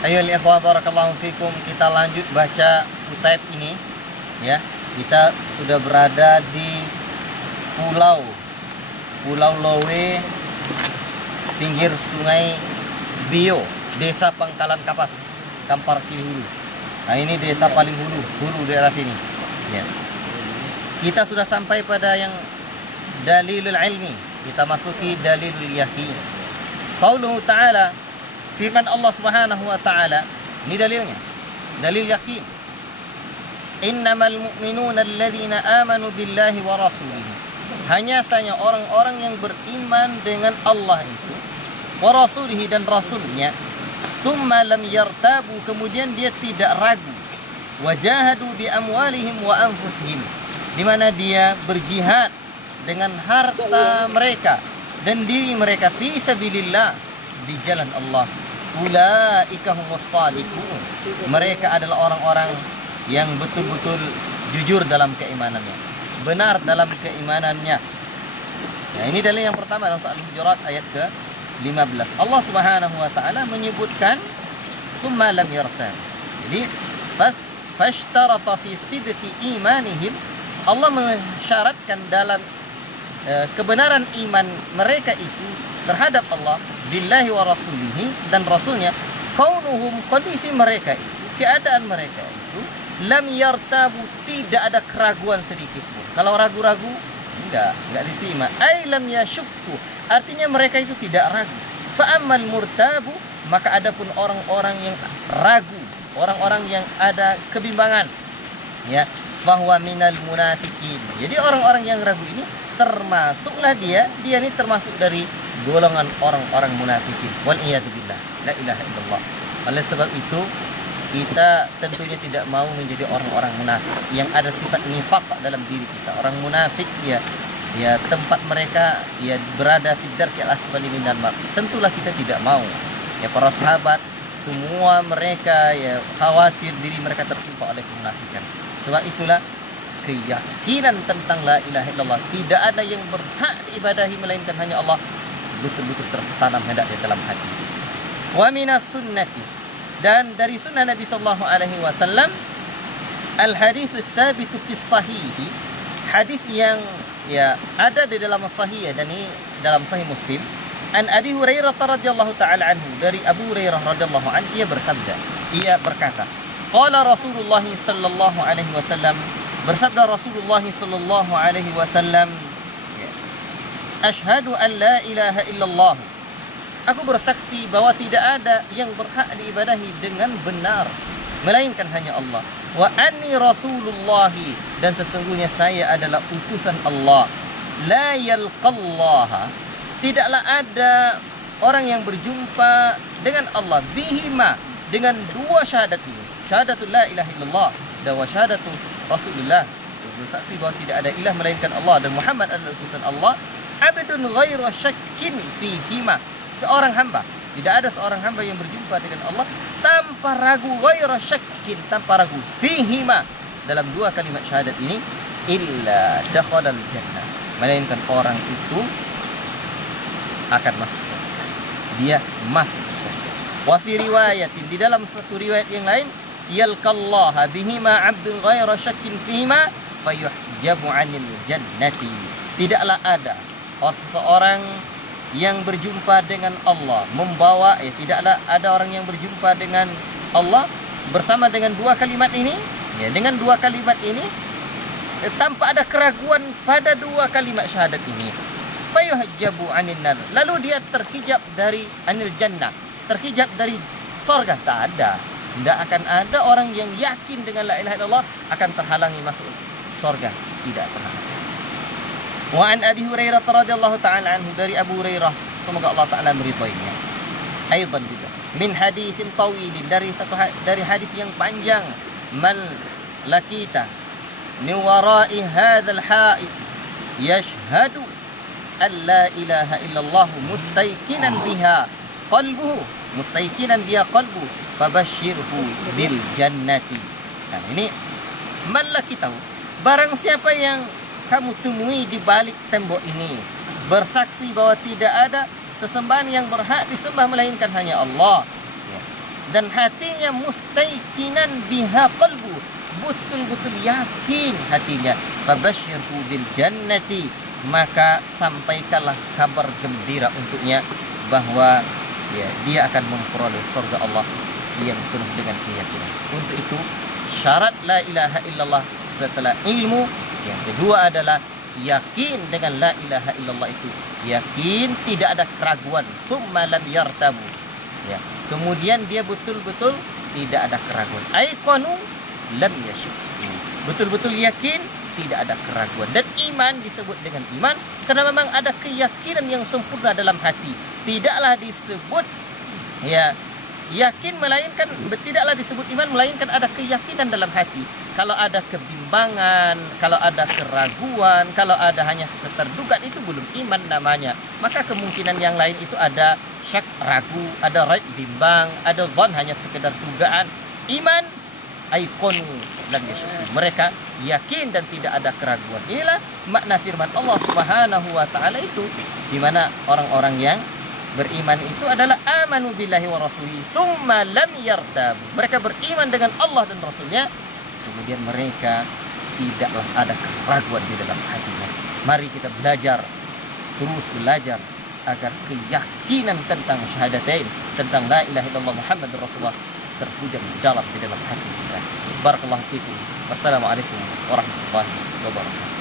Ayolah ikhwah barakallahu fikum, kita lanjut baca kutaib ini ya. Kita sudah berada di Pulau Lowe, pinggir Sungai Bio, Desa Pangkalan Kapas, Kampar Cilihulu. Nah, ini desa paling hulu daerah sini ya. Kita sudah sampai pada yang dalilul ilmi, kita masuki dalilul yakin. Qauluhu ta'ala, firman Allah Subhanahu wa taala, ini dalilnya. Dalil yakin. Innamal mu'minuna alladzina amanu billahi wa rasulihi. Hanya saja orang-orang yang beriman dengan Allah itu, wa rasulihi dan rasulnya, tsumma lam yartabu, kemudian dia tidak ragu, wajahadu bi amwalihim wa anfusihim, di mana dia berjihad dengan harta mereka dan diri mereka fi sabilillah, di jalan Allah. Ulaika humus shadiqun, mereka adalah orang-orang yang betul-betul jujur dalam keimanannya, benar dalam keimanannya. Nah, ini dalil yang pertama dalam surah Al-Hujurat ayat ke-15. Allah Subhanahu wa taala menyebutkan tsumma lam yartab. Jadi fashtarata fi sidqi imanihim, Allah mensyaratkan dalam kebenaran iman mereka itu terhadap Allah, billahi wa rasulihi, dan rasulnya, kaunuhum, kondisi mereka itu, keadaan mereka itu, lam yartabu, tidak ada keraguan sedikit pun. Kalau ragu-ragu enggak diterima. Ai lam yashukku, artinya mereka itu tidak ragu. Fa ammal murtabu, maka adapun orang-orang yang ragu, orang-orang yang ada kebimbangan ya, bahwa minal munafikin. Jadi orang-orang yang ragu ini termasuklah dia ini termasuk dari golongan orang-orang munafikin. Wal iyadu billah. La ilaha illallah. Oleh sebab itu kita tentunya tidak mau menjadi orang-orang munafik yang ada sifat nifaq dalam diri kita. Orang munafik ya tempat mereka ya berada fi darkil asfali minan nar. Tentulah kita tidak mau. Ya para sahabat semua mereka ya khawatir diri mereka tertimpa oleh kemunafikan. Sebab itulah keyakinan tentang la ilaha illallah, tidak ada yang berhak diibadahi melainkan hanya Allah, betul-betul tertanam hendak di dalam hati. Wa minas sunnati, dan dari sunnah Nabi sallallahu alaihi wasallam, al hadits tsabit fi sahih, hadis yang ya ada di dalam sahih dan ini dalam sahih Muslim, an Abi Hurairah radhiyallahu taala anhu, dari Abu Hurairah radhiyallahu anhu, ia berkata, qala Rasulullah sallallahu alaihi wasallam, bersabda Rasulullah sallallahu alaihi wasallam, asyhadu an la ilaha illallah, aku bersaksi bahwa tidak ada yang berhak diibadahi dengan benar melainkan hanya Allah, wa anni rasulullah, dan sesungguhnya saya adalah utusan Allah, la yalqallaha, tidaklah ada orang yang berjumpa dengan Allah, bihima, dengan dua syahadat ini, syahadatul la ilaha illallah dan wa syahadatul Rasulullah, bersaksi bahwa tidak ada ilah melainkan Allah dan Muhammad adalah utusan Allah, abdun ghairu syakkin fihima, seorang hamba, tidak ada seorang hamba yang berjumpa dengan Allah tanpa ragu, ghairu syakkin, tanpa ragu, fihima, dalam dua kalimat syahadat ini, illa dakhalal jannah, melainkan orang itu akan masuk surga, dia masuk surga. Wa fi riwayatin, di dalam satu riwayat yang lain, yalqallaha bihima abdun ghairu syakkin fihima fayuhjabu 'anil jannati, tidaklah ada seseorang yang berjumpa dengan Allah membawa tidaklah ada orang yang berjumpa dengan Allah bersama dengan dua kalimat ini ya, dengan dua kalimat ini tanpa ada keraguan pada dua kalimat syahadat ini, fayuhjabu 'anil nar, lalu dia terhijab dari anil jannah, terhijab dari surga. Tidak akan ada orang yang yakin dengan la ilaha illallah akan terhalangi masuk surga, tidak terhalang. Wa an Abi Hurairah radhiyallahu taala anhu, dari Abu Hurairah semoga Allah taala meridhoinya, aidan juga min haditsin tawilin, dari hadis yang panjang, man lakita min wara'i hadzal ha'id yashhadu an la ilaha illallah mustayqinan biha qalbuhu, mustayqinan biha qalbuhu, fabashshirhu bil jannati. Nah, ini man lakitahu, barang siapa yang kamu temui di balik tembok ini, bersaksi bahwa tidak ada sesembahan yang berhak disembah melainkan hanya Allah, ya. dan hatinya mustaiqinan biha qalbu, betul-betul yakin hatinya, fabasyirhu bil jannati, maka sampaikanlah kabar gembira untuknya bahwa ya, dia akan memperoleh surga Allah yang penuh dengan keyakinan. Untuk itu syarat la ilaha illallah setelah ilmu yang kedua adalah yakin dengan la ilaha illallah itu, yakin tidak ada keraguan, tsumma lam yartabu, ya, kemudian dia betul-betul tidak ada keraguan, aiqanu lam yashukku, betul-betul yakin tidak ada keraguan. Dan iman disebut dengan iman karena memang ada keyakinan yang sempurna dalam hati, tidaklah disebut ya yakin melainkan, tidaklah disebut iman melainkan ada keyakinan dalam hati. Kalau ada kebimbangan, kalau ada keraguan, kalau ada hanya keterdugaan, itu belum iman namanya. Maka kemungkinan yang lain itu ada syak, ragu, ada raib, bimbang, ada dhon, hanya sekedar dugaan. Iman aikonu lam yashku, mereka yakin dan tidak ada keraguan. Inilah makna firman Allah Subhanahu wa taala itu, di mana orang-orang yang beriman itu adalah amanu billahi wa rasulihi tsumma lam yartab. Mereka beriman dengan Allah dan Rasulnya, kemudian mereka tidaklah ada keraguan di dalam hatinya. Mari kita belajar, terus belajar agar keyakinan tentang syahadatain, tentang la ilaha illallah Muhammadur Rasulullah terpujam dalam di dalam hati kita. Barakallahu fikum. Wassalamualaikum warahmatullahi wabarakatuh.